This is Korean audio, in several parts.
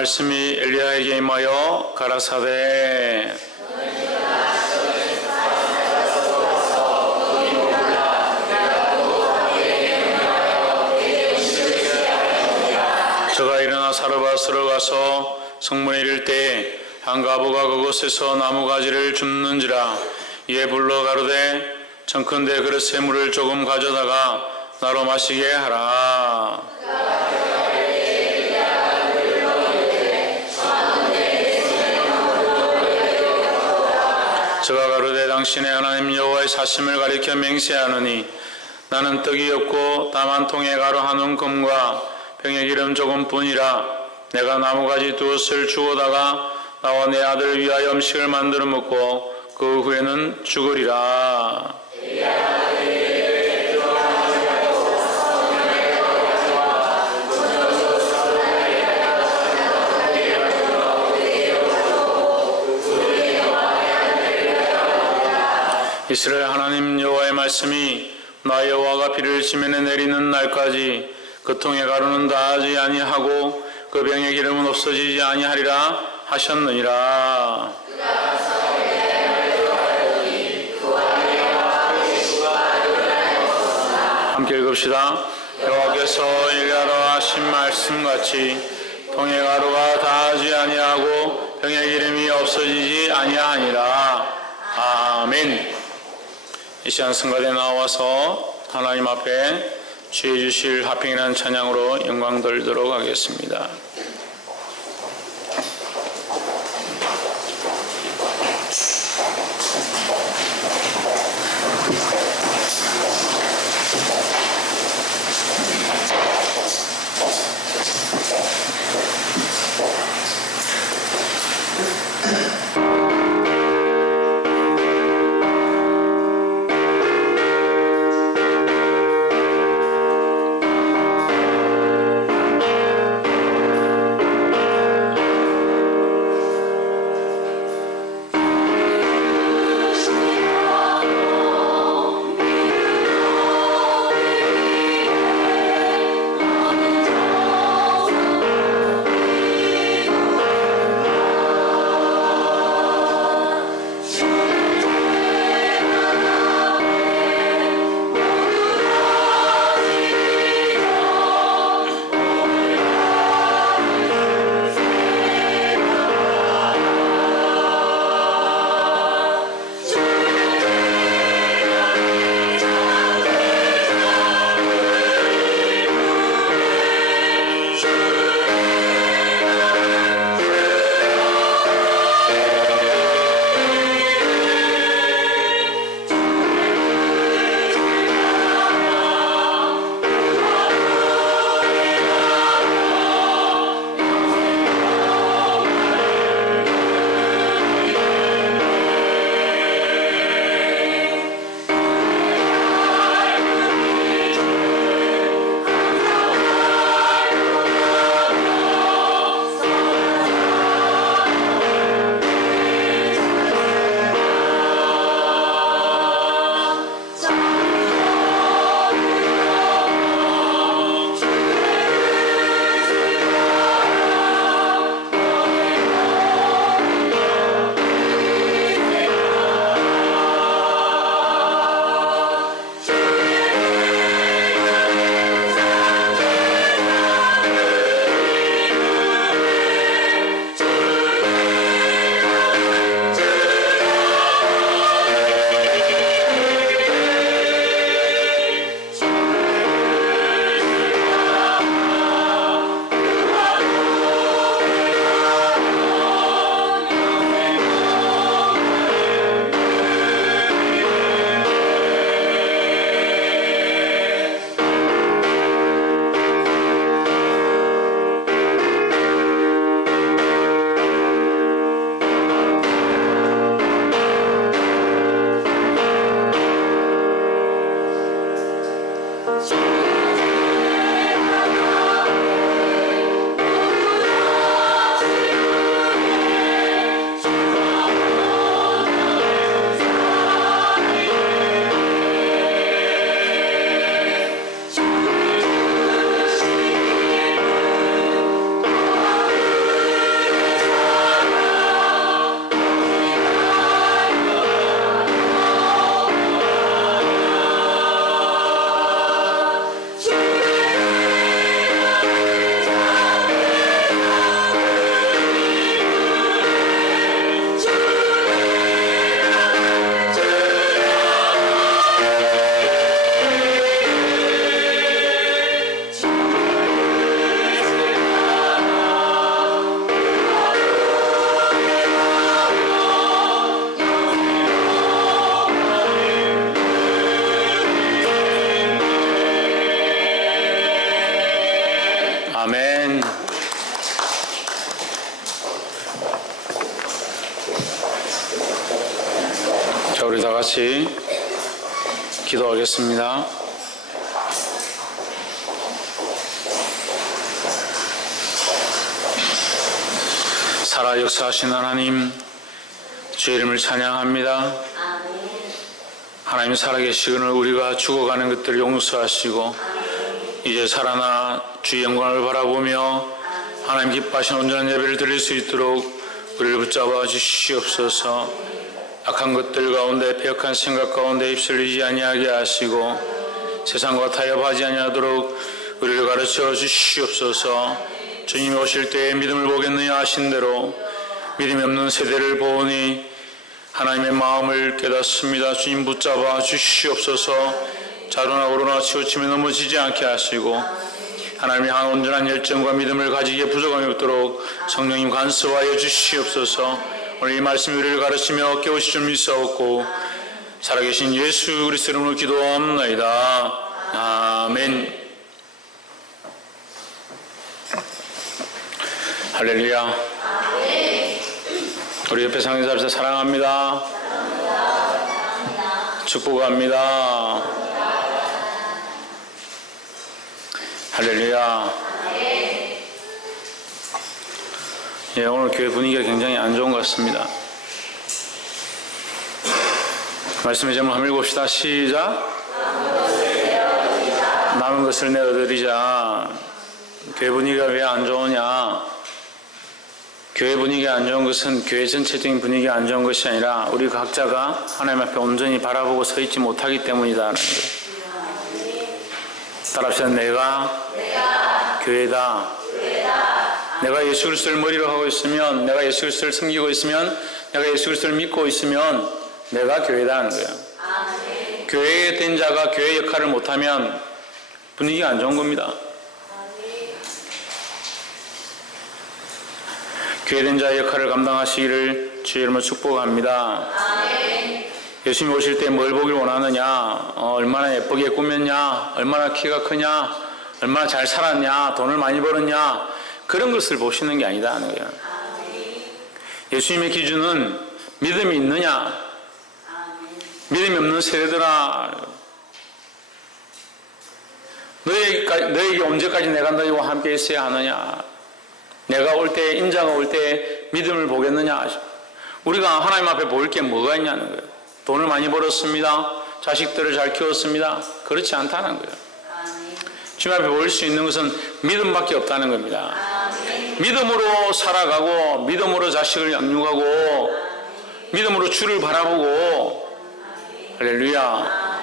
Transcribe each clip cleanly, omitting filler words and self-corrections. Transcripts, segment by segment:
말씀이 엘리야에게 임하여 가라사대 저가 일어나 사르밧으로 가서 성문에 이를 때에 한 과부가 그곳에서 나무가지를 줍는지라. 이에 불러 가로되 청컨대 그릇에 물을 조금 가져다가 나로 마시게 하라. 저가 가로되 당신의 하나님 여호와의 사심을 가리켜 맹세하노니 나는 떡이 없고 다만 통에 가루 한 움큼과 병에 기름 조금뿐이라. 내가 나무가지 두엇을 주워다가 나와 내 아들을 위하여 음식을 만들어 먹고 그 후에는 죽으리라. 이스라엘 하나님 여호와의 말씀이 나 여호와가 비를 지면에 내리는 날까지 그 통의 가루는 다하지 아니하고 그 병의 기름은 없어지지 아니하리라 하셨느니라. 함께 읽읍시다. 여호와께서 일하러 하신 말씀같이 통의 가루가 다하지 아니하고 병의 기름이 없어지지 아니하니라. 아멘. 이 시간 성가대에 나와서 하나님 앞에 주의 주실 화평이라는 찬양으로 영광 돌리도록 하겠습니다. 우리 다 같이 기도하겠습니다. 살아 역사하신 하나님, 주의 이름을 찬양합니다. 하나님 살아계시거늘 우리가 죽어가는 것들을 용서하시고 이제 살아나 주의 영광을 바라보며 하나님 기뻐하신 온전한 예배를 드릴 수 있도록 우리를 붙잡아 주시옵소서. 악한 것들 가운데 배역한 생각 가운데 휩쓸리지 아니하게 하시고 세상과 타협하지 아니하도록 우리를 가르쳐 주시옵소서. 주님이 오실 때에 믿음을 보겠느냐 하신 대로 믿음이 없는 세대를 보니 하나님의 마음을 깨닫습니다. 주님 붙잡아 주시옵소서. 자로나 오로나 치우치며 넘어지지 않게 하시고 하나님의 한 온전한 열정과 믿음을 가지기에 부족함이 없도록 성령님 간섭하여 주시옵소서. 오늘 이 말씀이 우리를 가르치며 깨우칠 줄 믿사옵고 살아계신 예수 그리스도 이름으로 기도합나이다. 아멘. 할렐루야. 우리 옆에 상인사를 사랑합니다. 축복합니다. 할렐루야. 예, 오늘 교회 분위기가 굉장히 안 좋은 것 같습니다. 말씀의 제목 한번 읽읍시다. 시작. 남은 것을 내어드리자. 교회 분위기가 왜 안 좋으냐? 교회 분위기가 안 좋은 것은 교회 전체적인 분위기가 안 좋은 것이 아니라 우리 각자가 하나님 앞에 온전히 바라보고 서 있지 못하기 때문이다라는 거예요. 따라합시다. 내가 교회다. 내가 예수 그리스도를 머리로 하고 있으면, 내가 예수 그리스도를 섬기고 있으면, 내가 예수 그리스도를 믿고 있으면 내가 교회다 하는 거예요. 교회에 된 자가 교회 역할을 못하면 분위기가 안 좋은 겁니다. 교회된 자의 역할을 감당하시기를 주의 이름으로 축복합니다. 예수님 오실 때 뭘 보길 원하느냐? 얼마나 예쁘게 꾸몄냐? 얼마나 키가 크냐? 얼마나 잘 살았냐? 돈을 많이 벌었냐? 그런 것을 보시는 게 아니다 하는 거예요. 예수님의 기준은 믿음이 있느냐? 믿음이 없는 세대들아, 너에게 언제까지 내가 너희와 함께 있어야 하느냐? 내가 올 때, 인자가 올 때 믿음을 보겠느냐? 우리가 하나님 앞에 볼 게 뭐가 있냐는 거예요. 돈을 많이 벌었습니다. 자식들을 잘 키웠습니다. 그렇지 않다는 거예요. 주님 앞에 볼 수 있는 것은 믿음밖에 없다는 겁니다. 믿음으로 살아가고, 믿음으로 자식을 양육하고, 믿음으로 주를 바라보고, 할렐루야.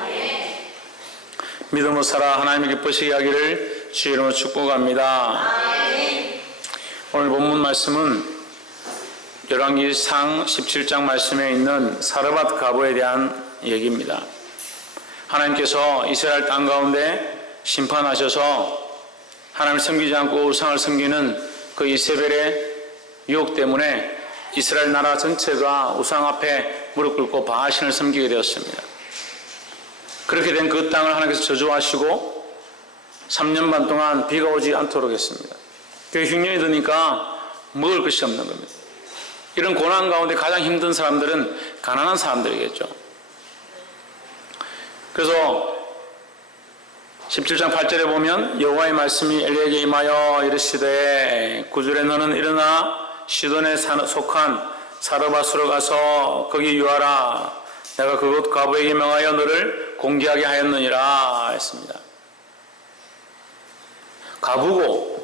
믿음으로 살아 하나님의 기쁘시게 하기를 주의 이름으로 축복합니다. 오늘 본문 말씀은 열왕기상 17장 말씀에 있는 사르밧 가부에 대한 얘기입니다. 하나님께서 이스라엘 땅 가운데 심판하셔서 하나님을 섬기지 않고 우상을 섬기는 그 이세벨의 유혹 때문에 이스라엘 나라 전체가 우상 앞에 무릎 꿇고 바알신을 섬기게 되었습니다. 그렇게 된 그 땅을 하나님께서 저주하시고 3년 반 동안 비가 오지 않도록 했습니다. 그 흉년이 드니까 먹을 것이 없는 겁니다. 이런 고난 가운데 가장 힘든 사람들은 가난한 사람들이겠죠. 그래서 17장 8절에 보면 여호와의 말씀이 엘리야에게 임하여 이르시되 9절에 너는 일어나 시돈에 속한 사르밧으로 가서 거기 유하라. 내가 그곳 가부에게 명하여 너를 공개하게 하였느니라 했습니다. 가부고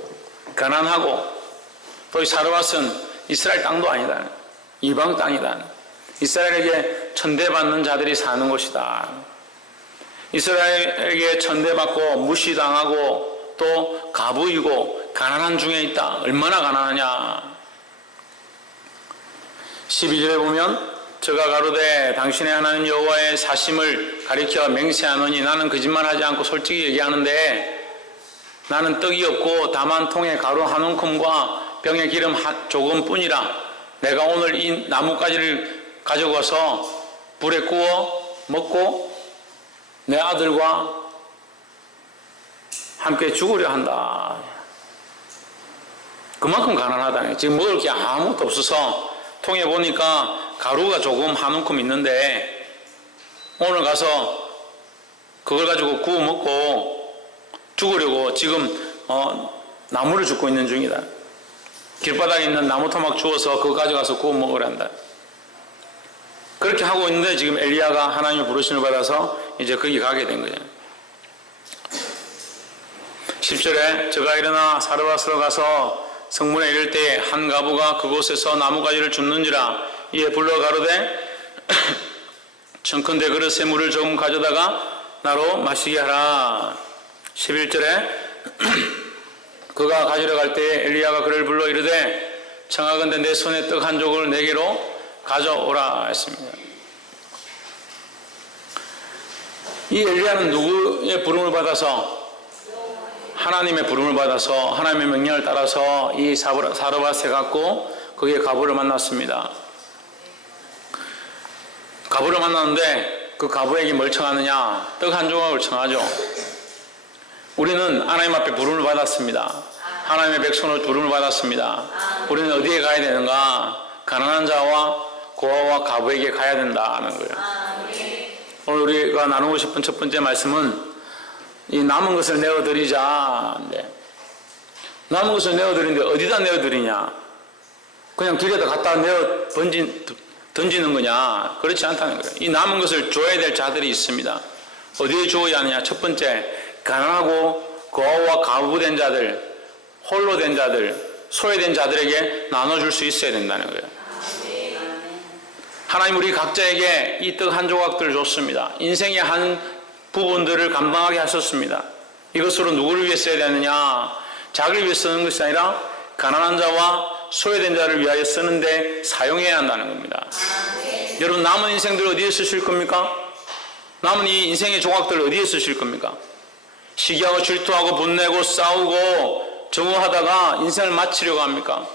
가난하고 또 이 사르밧은 이스라엘 땅도 아니다. 이방 땅이다. 이스라엘에게 천대받는 자들이 사는 곳이다. 이스라엘에게 천대받고 무시당하고 또 가부이고 가난한 중에 있다. 얼마나 가난하냐. 12절에 보면 저가 가로되 당신의 하나님 여호와의 사심을 가리켜 맹세하노니 나는 거짓말하지 않고 솔직히 얘기하는데 나는 떡이 없고 다만 통에 가루 한 움큼과 병에 기름 조금뿐이라. 내가 오늘 이 나뭇가지를 가져가서 불에 구워 먹고 내 아들과 함께 죽으려 한다. 그만큼 가난하다네. 지금 먹을 게 아무것도 없어서 통에 보니까 가루가 조금 한 움큼 있는데 오늘 가서 그걸 가지고 구워 먹고 죽으려고 지금 나무를 줍고 있는 중이다. 길바닥에 있는 나무 토막 주워서 그거 가져가서 구워 먹으란다. 그렇게 하고 있는데 지금 엘리야가 하나님의 부르심을 받아서 이제 거기 가게 된 거예요. 10절에 저가 일어나 사르밧으로 가서 성문에 이를 때에 한 가부가 그곳에서 나무가지를 줍는지라. 이에 불러 가로되 청컨대 그릇에 물을 조금 가져다가 나로 마시게 하라. 11절에 그가 가지러 갈 때에 엘리야가 그를 불러 이르되 청하건대 내 손에 떡 한 조각을 내게로 가져오라 했습니다. 이 엘리야는 누구의 부름을 받아서? 하나님의 부름을 받아서 하나님의 명령을 따라서 이 사르밧에 갔고 거기에 가부를 만났습니다. 가부를 만났는데 그 가부에게 뭘 청하느냐? 떡 한 조각을 청하죠. 우리는 하나님 앞에 부름을 받았습니다. 하나님의 백성으로 부름을 받았습니다. 우리는 어디에 가야 되는가? 가난한 자와 고아와 가부에게 가야 된다는 거예요. 오늘 우리가 나누고 싶은 첫 번째 말씀은 이 남은 것을 내어드리자. 남은 것을 내어드리는데 어디다 내어드리냐? 그냥 길에다 갖다 내어 던지는 거냐? 그렇지 않다는 거예요. 이 남은 것을 줘야 될 자들이 있습니다. 어디에 주어야 하느냐? 첫 번째, 가난하고 고아와 가부된 자들, 홀로 된 자들, 소외된 자들에게 나눠줄 수 있어야 된다는 거예요. 하나님 우리 각자에게 이 떡 한 조각들을 줬습니다. 인생의 한 부분들을 감당하게 하셨습니다. 이것으로 누구를 위해 써야 되느냐? 자기를 위해 쓰는 것이 아니라 가난한 자와 소외된 자를 위하여 쓰는데 사용해야 한다는 겁니다. 여러분 남은 인생들 어디에 쓰실 겁니까? 남은 이 인생의 조각들 어디에 쓰실 겁니까? 시기하고 질투하고 분내고 싸우고 정오하다가 인생을 마치려고 합니까?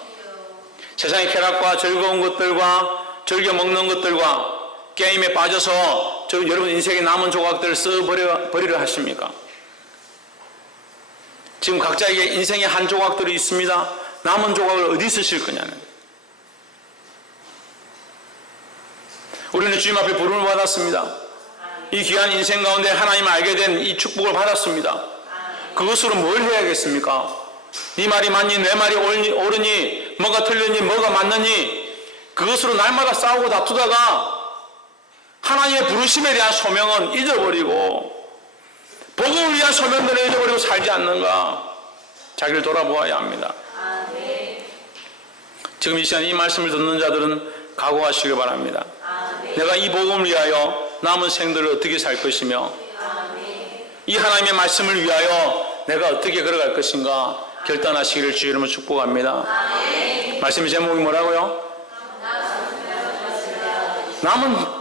세상의 쾌락과 즐거운 것들과 즐겨 먹는 것들과 게임에 빠져서 여러분 인생의 남은 조각들을 써버리려 하십니까? 지금 각자에게 인생의 한 조각들이 있습니다. 남은 조각을 어디 쓰실 거냐는 거예요. 우리는 주님 앞에 부름을 받았습니다. 이 귀한 인생 가운데 하나님을 알게 된 이 축복을 받았습니다. 그것으로 뭘 해야겠습니까? 네 말이 맞니? 내 말이 옳으니? 뭐가 틀렸니? 뭐가 맞느니? 그것으로 날마다 싸우고 다투다가 하나님의 부르심에 대한 소명은 잊어버리고 복음을 위한 소명들을 잊어버리고 살지 않는가? 자기를 돌아보아야 합니다. 지금 이 시간 이 말씀을 듣는 자들은 각오하시길 바랍니다. 내가 이 복음을 위하여 남은 생들을 어떻게 살 것이며 이 하나님의 말씀을 위하여 내가 어떻게 걸어갈 것인가 결단하시기를 주의 이름으로 축복합니다. 말씀의 제목이 뭐라고요?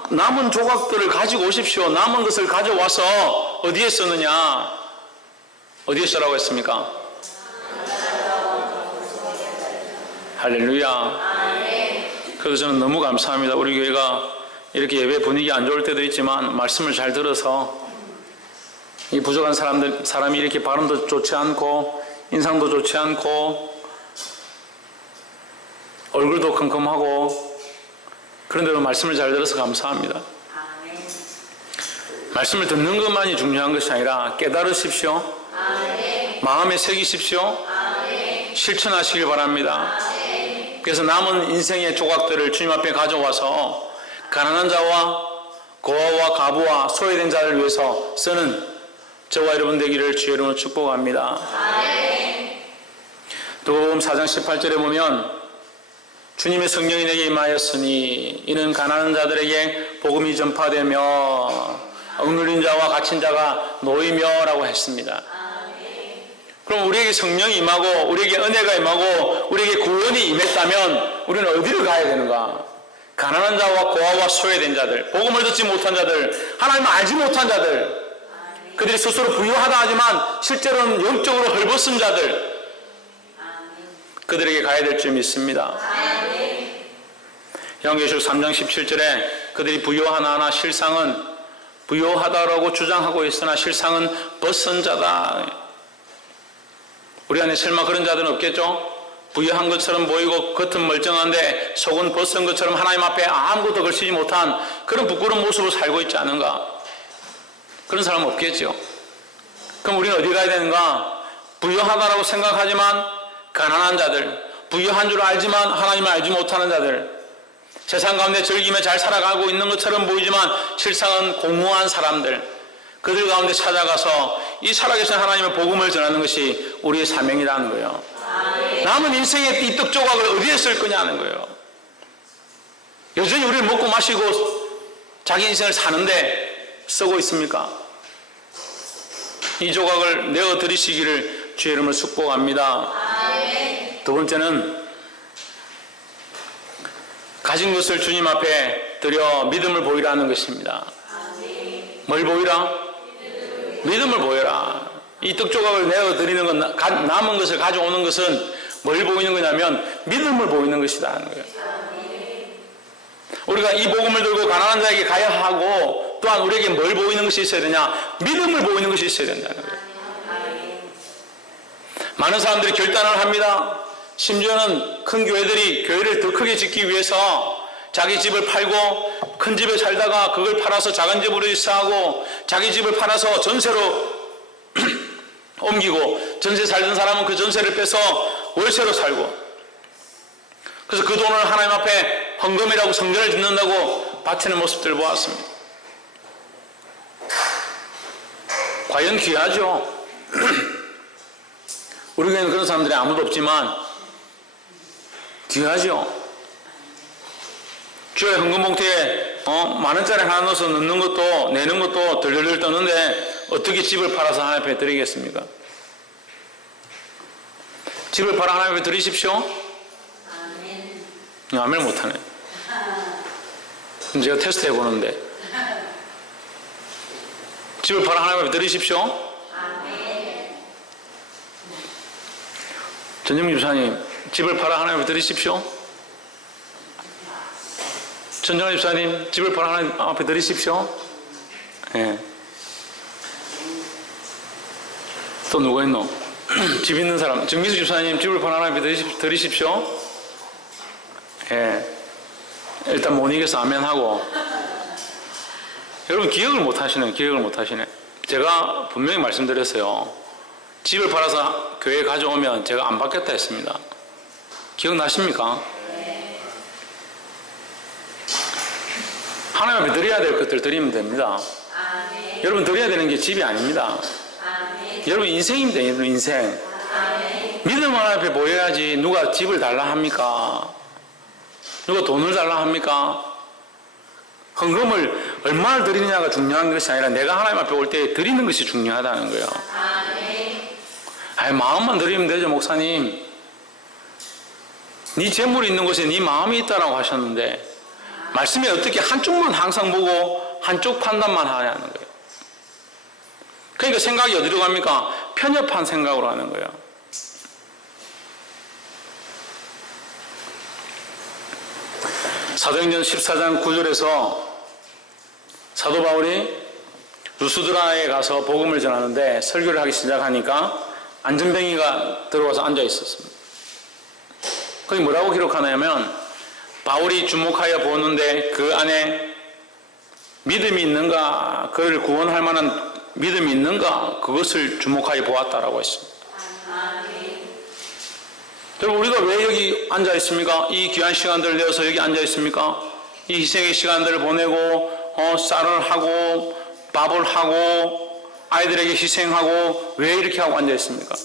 남은 조각들을 가지고 오십시오. 남은 것을 가져와서 어디에 쓰느냐? 어디에 쓰라고 했습니까? 할렐루야. 그래서 저는 너무 감사합니다. 우리 교회가 이렇게 예배 분위기 안 좋을 때도 있지만 말씀을 잘 들어서 이 부족한 사람이 이렇게 발음도 좋지 않고 인상도 좋지 않고 얼굴도 컴컴하고 그런데도 말씀을 잘 들어서 감사합니다. 말씀을 듣는 것만이 중요한 것이 아니라 깨달으십시오. 마음에 새기십시오. 실천하시길 바랍니다. 그래서 남은 인생의 조각들을 주님 앞에 가져와서 가난한 자와 고아와 가부와 소외된 자를 위해서 쓰는 저와 여러분 되기를 주의 이름으로 축복합니다. 도금 4장 18절에 보면 주님의 성령이 내게 임하였으니 이는 가난한 자들에게 복음이 전파되며 억눌린 자와 갇힌 자가 놓이며 라고 했습니다. 그럼 우리에게 성령이 임하고 우리에게 은혜가 임하고 우리에게 구원이 임했다면 우리는 어디를 가야 되는가? 가난한 자와 고아와 소외된 자들, 복음을 듣지 못한 자들, 하나님을 알지 못한 자들, 그들이 스스로 부유하다 하지만 실제로는 영적으로 헐벗은 자들, 그들에게 가야 될 줄 믿습니다. 요한계시록 3장 17절에 그들이 부유하나 실상은 부유하다라고 주장하고 있으나 실상은 벗은 자다. 우리 안에 설마 그런 자들은 없겠죠? 부유한 것처럼 보이고 겉은 멀쩡한데 속은 벗은 것처럼 하나님 앞에 아무것도 걸치지 못한 그런 부끄러운 모습으로 살고 있지 않은가? 그런 사람은 없겠죠. 그럼 우리는 어디 가야 되는가? 부유하다라고 생각하지만 가난한 자들, 부유한 줄 알지만 하나님을 알지 못하는 자들, 세상 가운데 즐기며 잘 살아가고 있는 것처럼 보이지만 실상은 공허한 사람들, 그들 가운데 찾아가서 이 살아계신 하나님의 복음을 전하는 것이 우리의 사명이라는 거예요. 남은 인생의 이 떡 조각을 어디에 쓸 거냐는 거예요. 여전히 우리를 먹고 마시고 자기 인생을 사는데 쓰고 있습니까? 이 조각을 내어드리시기를 주의 이름으로 축복합니다. 두 번째는 가진 것을 주님 앞에 드려 믿음을 보이라는 것입니다. 뭘 보이라? 믿음을 보여라. 이 떡조각을 내어드리는 것, 남은 것을 가져오는 것은 뭘 보이는 거냐면 믿음을 보이는 것이다 하는 거예요. 우리가 이 복음을 들고 가난한 자에게 가야 하고 또한 우리에게 뭘 보이는 것이 있어야 되냐? 믿음을 보이는 것이 있어야 된다는 거예요. 많은 사람들이 결단을 합니다. 심지어는 큰 교회들이 교회를 더 크게 짓기 위해서 자기 집을 팔고 큰 집에 살다가 그걸 팔아서 작은 집으로 이사하고 자기 집을 팔아서 전세로 옮기고 전세 살던 사람은 그 전세를 빼서 월세로 살고 그래서 그 돈을 하나님 앞에 헌금이라고 성전을 짓는다고 바치는 모습들을 보았습니다. 과연 귀하죠? 우리 교회는 그런 사람들이 아무도 없지만 귀하죠? 교회 헌금 봉투에 만원짜리 하나 넣어서 넣는 것도 내는 것도 덜덜덜 떠는데 어떻게 집을 팔아서 하나님 앞에 드리겠습니까? 집을 팔아 하나님 앞에 드리십시오. 아멘. 아멘 못하네. 제가 테스트 해보는데 집을 팔아 하나님 앞에 드리십시오. 아멘. 전정민 집사님 집을 팔아 하나님 앞에 드리십시오. 전정환 집사님 집을 팔아 하나님 앞에 드리십시오. 예. 또 누가 있노? 집 있는 사람 정미수 집사님 집을 팔아 하나님 앞에 드리십시오. 예. 일단 못 이겨서 아멘 하고. 여러분 기억을 못 하시네. 기억을 못 하시네. 제가 분명히 말씀드렸어요. 집을 팔아서 교회에 가져오면 제가 안 받겠다 했습니다. 기억나십니까? 하나님 앞에 드려야 될 것들 드리면 됩니다. 아멘. 여러분 드려야 되는 게 집이 아닙니다. 아멘. 여러분 인생입니다. 여러분 인생. 아멘. 믿음 하나님 앞에 보여야지 누가 집을 달라 합니까? 누가 돈을 달라 합니까? 헌금을 얼마를 드리느냐가 중요한 것이 아니라 내가 하나님 앞에 올 때 드리는 것이 중요하다는 거예요. 아니 마음만 드리면 되죠. 목사님 네 재물이 있는 곳에 네 마음이 있다라고 하셨는데 말씀에 어떻게 한쪽만 항상 보고 한쪽 판단만 하냐는 거예요. 그러니까 생각이 어디로 갑니까? 편협한 생각으로 하는 거예요. 사도행전 14장 9절에서 사도 바울이 루스드라에 가서 복음을 전하는데 설교를 하기 시작하니까 안전뱅이가 들어와서 앉아 있었습니다. 거기 뭐라고 기록하냐면 바울이 주목하여 보는데 그 안에 믿음이 있는가, 그를 구원할 만한 믿음이 있는가, 그것을 주목하여 보았다라고 했습니다. 여러분 우리가 왜 여기 앉아 있습니까? 이 귀한 시간들을 내어서 여기 앉아 있습니까? 이 희생의 시간들을 보내고 쌀을 하고 밥을 하고 아이들에게 희생하고 왜 이렇게 하고 앉아 있습니까?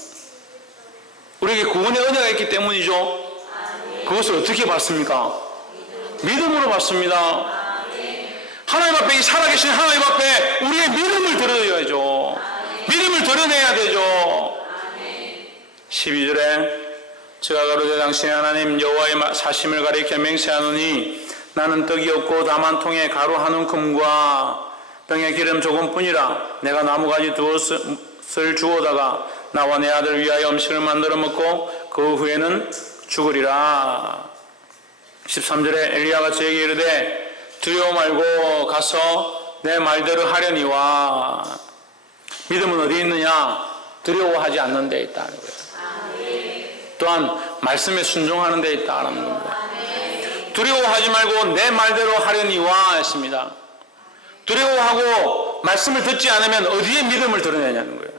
우리에게 구원의 은혜가 있기 때문이죠. 그것을 어떻게 받습니까? 믿음으로 받습니다. 하나님 앞에 이 살아계신 하나님 앞에 우리의 믿음을 드러내야죠. 믿음을 드러내야 되죠. 12절에 제가 가로되 당신의 하나님 여호와의 사심을 가리켜 맹세하노니 나는 떡이 없고 다만 통에 가루 한 움큼과 병에 기름 조금뿐이라 내가 나무가지 두엇을 주워다가 나와 내 아들 위하여 음식을 만들어 먹고 그 후에는 죽으리라. 13절에 엘리야가 저에게 이르되 두려워 말고 가서 내 말대로 하려니와. 믿음은 어디 있느냐? 두려워하지 않는 데 있다는 거예요. 또한 말씀에 순종하는 데 있다라는 겁니다. 두려워하지 말고 내 말대로 하려니와 했습니다. 두려워하고 말씀을 듣지 않으면 어디에 믿음을 드러내냐는 거예요.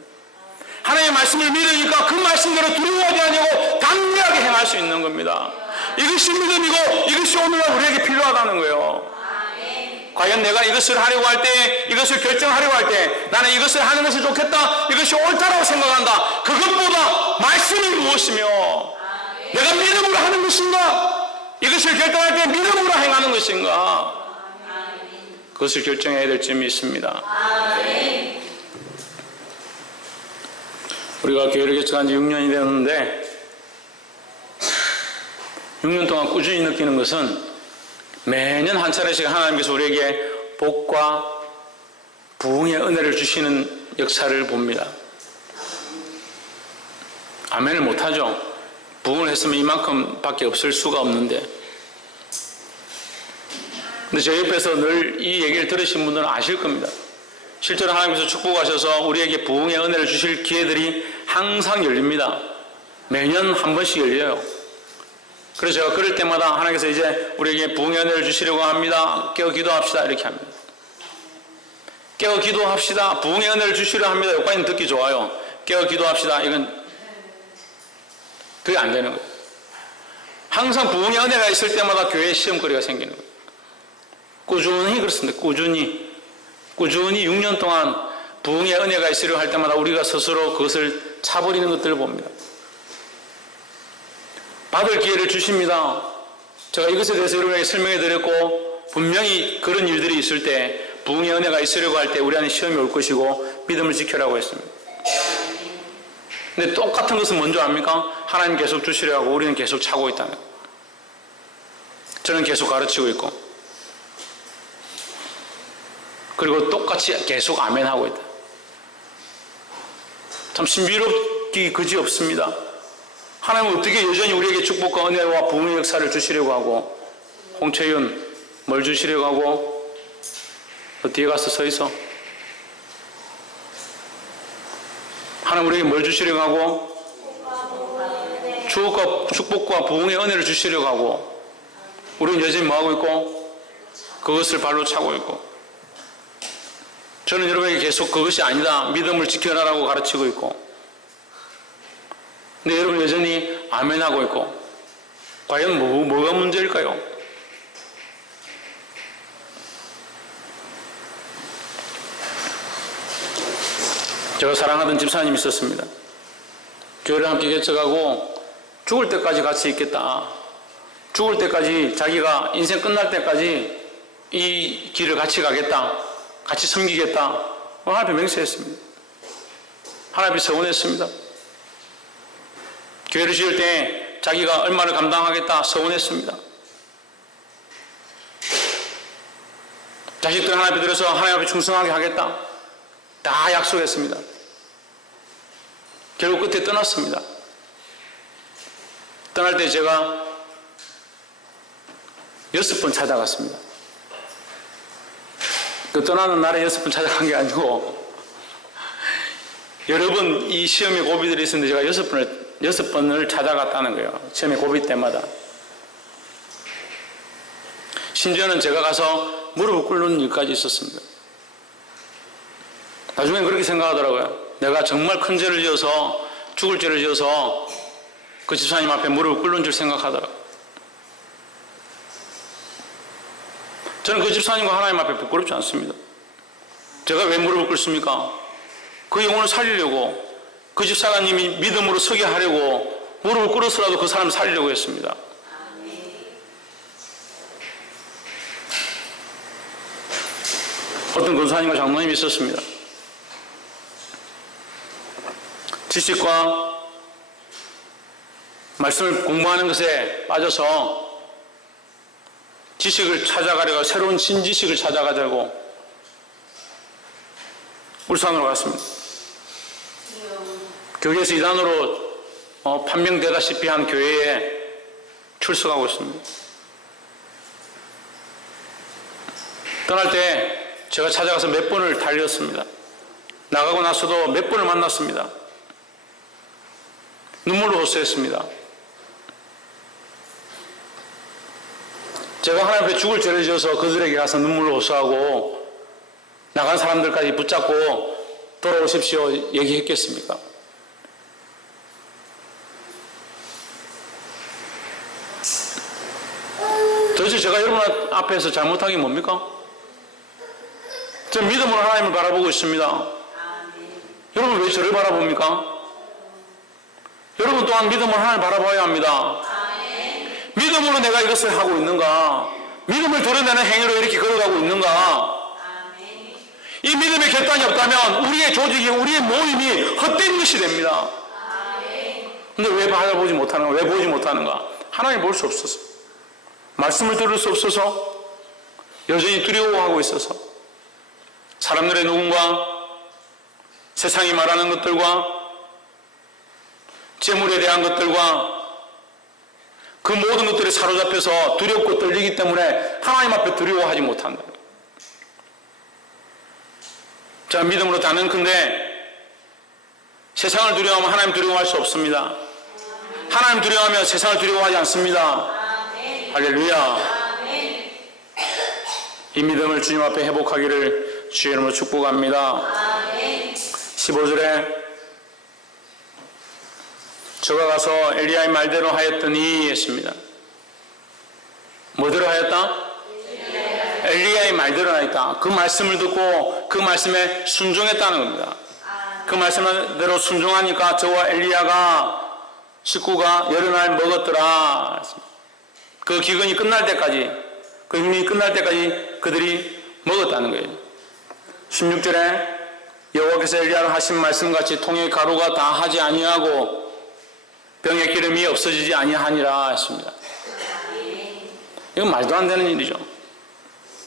하나님의 말씀을 믿으니까 그 말씀대로 두려워하지 않고 담대하게 행할 수 있는 겁니다. 이것이 믿음이고 이것이 오늘날 우리에게 필요하다는 거예요. 과연 내가 이것을 하려고 할 때, 이것을 결정하려고 할 때 나는 이것을 하는 것이 좋겠다, 이것이 옳다라고 생각한다. 그것보다 말씀이 무엇이며 내가 믿음으로 하는 것인가, 이것을 결정할 때 믿음으로 행하는 것인가, 그것을 결정해야 될 점이 있습니다. 우리가 교회를 개척한 지 6년이 되었는데 6년 동안 꾸준히 느끼는 것은 매년 한 차례씩 하나님께서 우리에게 복과 부흥의 은혜를 주시는 역사를 봅니다. 아멘을 못하죠. 부흥을 했으면 이만큼 밖에 없을 수가 없는데. 근데 저 옆에서 늘 이 얘기를 들으신 분들은 아실 겁니다. 실제로 하나님께서 축복하셔서 우리에게 부흥의 은혜를 주실 기회들이 항상 열립니다. 매년 한 번씩 열려요. 그래서 제가 그럴 때마다 하나님께서 이제 우리에게 부흥의 은혜를 주시려고 합니다. 깨어 기도합시다. 이렇게 합니다. 깨어 기도합시다. 부흥의 은혜를 주시려 합니다. 여기까지는 듣기 좋아요. 깨어 기도합시다. 이건 그게 안 되는 거예요. 항상 부흥의 은혜가 있을 때마다 교회에 시험거리가 생기는 거예요. 꾸준히 그렇습니다. 꾸준히 6년 동안 부흥의 은혜가 있으려 할 때마다 우리가 스스로 그것을 차버리는 것들을 봅니다. 받을 기회를 주십니다. 제가 이것에 대해서 여러분에게 설명해 드렸고, 분명히 그런 일들이 있을 때 부흥의 은혜가 있으려고 할 때 우리 안에 시험이 올 것이고 믿음을 지켜라고 했습니다. 근데 똑같은 것은 뭔지 압니까? 하나님 계속 주시려 하고 우리는 계속 차고 있다는 거예요. 저는 계속 가르치고 있고, 그리고 똑같이 계속 아멘하고 있다. 참 신비롭기 그지 없습니다. 하나님은 어떻게 여전히 우리에게 축복과 은혜와 부흥의 역사를 주시려고 하고, 홍채윤 뭘 주시려고 하고, 뒤에 가서 서 있어. 하나님 우리에게 뭘 주시려고 하고, 축복과 부흥의 은혜를 주시려고 하고, 우리는 여전히 뭐하고 있고, 그것을 발로 차고 있고, 저는 여러분에게 계속 그것이 아니다, 믿음을 지켜나라고 가르치고 있고, 근데 여러분 여전히 아멘하고 있고, 과연 뭐가 문제일까요? 제가 사랑하던 집사님이 있었습니다. 교회를 함께 개척하고 죽을 때까지 같이 있겠다, 죽을 때까지, 자기가 인생 끝날 때까지 이 길을 같이 가겠다, 같이 섬기겠다, 하나님 앞에 맹세했습니다. 하나님 앞에 서원했습니다. 교회를 지을 때 자기가 얼마를 감당하겠다 서원했습니다. 자식들 하나님 앞에 들어서 하나님 앞에 충성하게 하겠다 다 약속했습니다. 결국 끝에 떠났습니다. 떠날 때 제가 6번 찾아갔습니다. 그 떠나는 날에 6번 찾아간 게 아니고 여러 번 이 시험에 고비들이 있었는데 제가 6번을 찾아갔다는 거예요. 시험의 고비 때마다. 심지어는 제가 가서 무릎을 꿇는 일까지 있었습니다. 나중엔 그렇게 생각하더라고요. 내가 정말 큰 죄를 지어서, 죽을 죄를 지어서 그 집사님 앞에 무릎을 꿇는 줄 생각하더라고요. 저는 그 집사님과 하나님 앞에 부끄럽지 않습니다. 제가 왜 무릎을 꿇습니까? 그 영혼을 살리려고, 그 집사님이 믿음으로 서게 하려고 무릎을 꿇어서라도 그 사람을 살리려고 했습니다. 어떤 권사님과 장로님이 있었습니다. 지식과 말씀을 공부하는 것에 빠져서 지식을 찾아가려고, 새로운 신지식을 찾아가려고 울산으로 갔습니다. 교회에서 이단으로 판명되다시피 한 교회에 출석하고 있습니다. 떠날 때 제가 찾아가서 몇 번을 달렸습니다. 나가고 나서도 몇 번을 만났습니다. 눈물로 호소했습니다. 제가 하나님 앞에 죽을 죄를 지어서 그들에게 가서 눈물로 호소하고 나간 사람들까지 붙잡고 돌아오십시오 얘기했겠습니까? 도대체 제가 여러분 앞에서 잘못한 게 뭡니까? 저는 믿음으로 하나님을 바라보고 있습니다. 여러분 왜 저를 바라봅니까? 여러분 또한 믿음으로 하나님을 바라봐야 합니다. 믿음으로 내가 이것을 하고 있는가? 믿음을 드러내는 행위로 이렇게 걸어가고 있는가? 이 믿음의 결단이 없다면 우리의 조직이, 우리의 모임이 헛된 것이 됩니다. 근데 왜 바라보지 못하는가? 왜 보지 못하는가? 하나님 볼 수 없어서, 말씀을 들을 수 없어서, 여전히 두려워하고 있어서, 사람들의 누군가, 세상이 말하는 것들과, 재물에 대한 것들과, 그 모든 것들에 사로잡혀서 두렵고 떨리기 때문에 하나님 앞에 두려워하지 못한다. 자, 믿음으로 단언컨대 세상을 두려워하면 하나님 두려워할 수 없습니다. 하나님 두려워하면 세상을 두려워하지 않습니다. 할렐루야. 이 믿음을 주님 앞에 회복하기를 주의 이름으로 축복합니다. 15절에 저가 가서 엘리야의 말대로 하였더니 했습니다. 뭐대로 하였다? 엘리야의 말대로 하였다. 그 말씀을 듣고 그 말씀에 순종했다는 겁니다. 그 말씀대로 순종하니까 저와 엘리야가 식구가 여러 날 먹었더라. 그 기근이 끝날 때까지, 그 힘이 끝날 때까지 그들이 먹었다는 거예요. 16절에 여호와께서 엘리야를 하신 말씀같이 통에 가루가 다 하지 아니하고 병의 기름이 없어지지 아니하니라 했습니다. 이건 말도 안 되는 일이죠.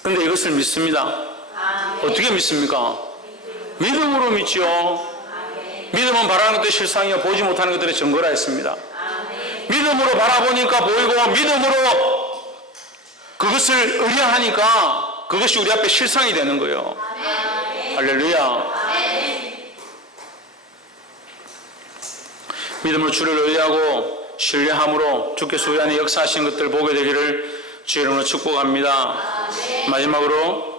그런데 이것을 믿습니다. 어떻게 믿습니까? 믿음으로 믿지요. 믿음은 바라는 것들의 실상이요 보지 못하는 것들의 증거라 했습니다. 믿음으로 바라보니까 보이고 믿음으로 그것을 의뢰하니까 그것이 우리 앞에 실상이 되는 거예요. 할렐루야. 믿음으로 주를 의뢰하고 신뢰함으로 주께서 우리 안에 역사하신 것들을 보게 되기를 주의 이름으로 축복합니다. 마지막으로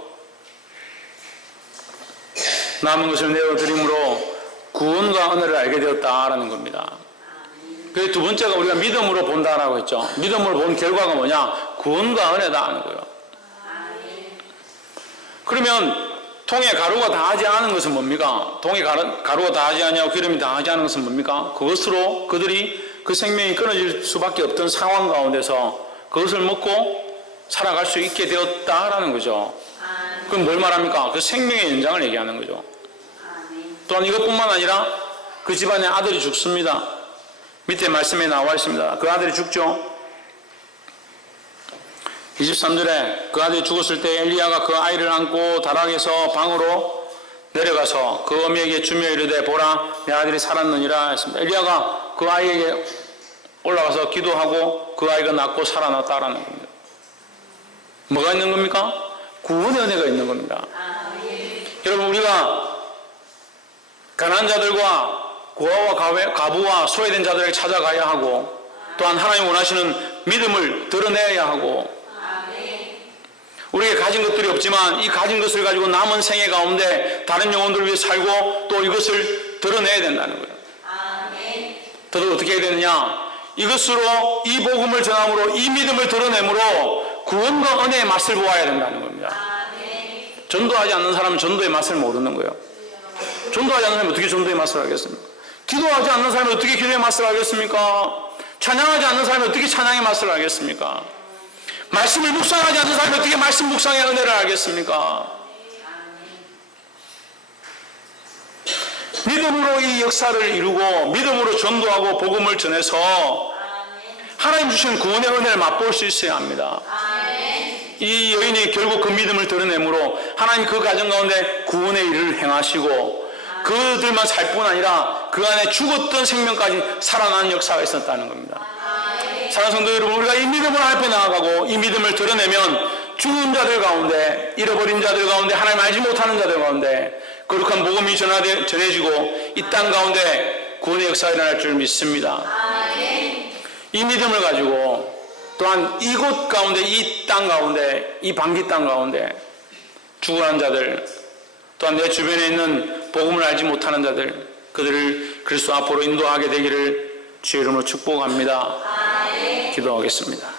남은 것을 내어드림으로 구원과 은혜를 알게 되었다라는 겁니다. 그 두 번째가 우리가 믿음으로 본다라고 했죠. 믿음으로 본 결과가 뭐냐? 구원과 은혜다 하는 거예요. 그러면 통에 가루가 다하지 않은 것은 뭡니까? 통에 가루가 다하지 않냐고 기름이 다하지 않은 것은 뭡니까? 그것으로 그들이 그 생명이 끊어질 수밖에 없던 상황 가운데서 그것을 먹고 살아갈 수 있게 되었다라는 거죠. 그럼 뭘 말합니까? 그 생명의 연장을 얘기하는 거죠. 또한 이것뿐만 아니라 그 집안의 아들이 죽습니다. 밑에 말씀에 나와 있습니다. 그 아들이 죽죠. 23절에 그 아들이 죽었을 때 엘리야가 그 아이를 안고 다락에서 방으로 내려가서 그 어미에게 주며 이르되 보라 내 아들이 살았느니라 했습니다. 엘리야가 그 아이에게 올라가서 기도하고 그 아이가 낫고 살아났다라는 겁니다. 뭐가 있는 겁니까? 구원의 은혜가 있는 겁니다. 여러분 우리가 가난한 자들과 고아와 가부와 소외된 자들에게 찾아가야 하고 또한 하나님 원하시는 믿음을 드러내야 하고 우리에게 가진 것들이 없지만 이 가진 것을 가지고 남은 생애 가운데 다른 영혼들을 위해 살고 또 이것을 드러내야 된다는 거예요. 더더욱 어떻게 해야 되느냐? 이것으로 이 복음을 전함으로 이 믿음을 드러내므로 구원과 은혜의 맛을 보아야 된다는 겁니다. 전도하지 않는 사람은 전도의 맛을 모르는 거예요. 전도하지 않는 사람이 어떻게 전도의 맛을 알겠습니까? 기도하지 않는 사람이 어떻게 기도의 맛을 알겠습니까? 찬양하지 않는 사람이 어떻게 찬양의 맛을 알겠습니까? 말씀을 묵상하지 않는 사람이 어떻게 말씀 묵상의 은혜를 알겠습니까? 믿음으로 이 역사를 이루고 믿음으로 전도하고 복음을 전해서 하나님 주신 구원의 은혜를 맛볼 수 있어야 합니다. 이 여인이 결국 그 믿음을 드러내므로 하나님 그 가정 가운데 구원의 일을 행하시고 그들만 살 뿐 아니라 그 안에 죽었던 생명까지 살아나는 역사가 있었다는 겁니다. 사랑하는 성도 여러분, 우리가 이 믿음을 앞에 나아가고 이 믿음을 드러내면 죽은 자들 가운데, 잃어버린 자들 가운데, 하나님 알지 못하는 자들 가운데 거룩한 복음이 전해지고 이 땅 가운데 구원의 역사가 일어날 줄 믿습니다. 이 믿음을 가지고 또한 이곳 가운데, 이 땅 가운데, 이 방귀 땅 가운데 죽어난 자들, 또한 내 주변에 있는 복음을 알지 못하는 자들, 그들을 그리스도 앞으로 인도하게 되기를 주의 이름으로 축복합니다. 기도하겠습니다.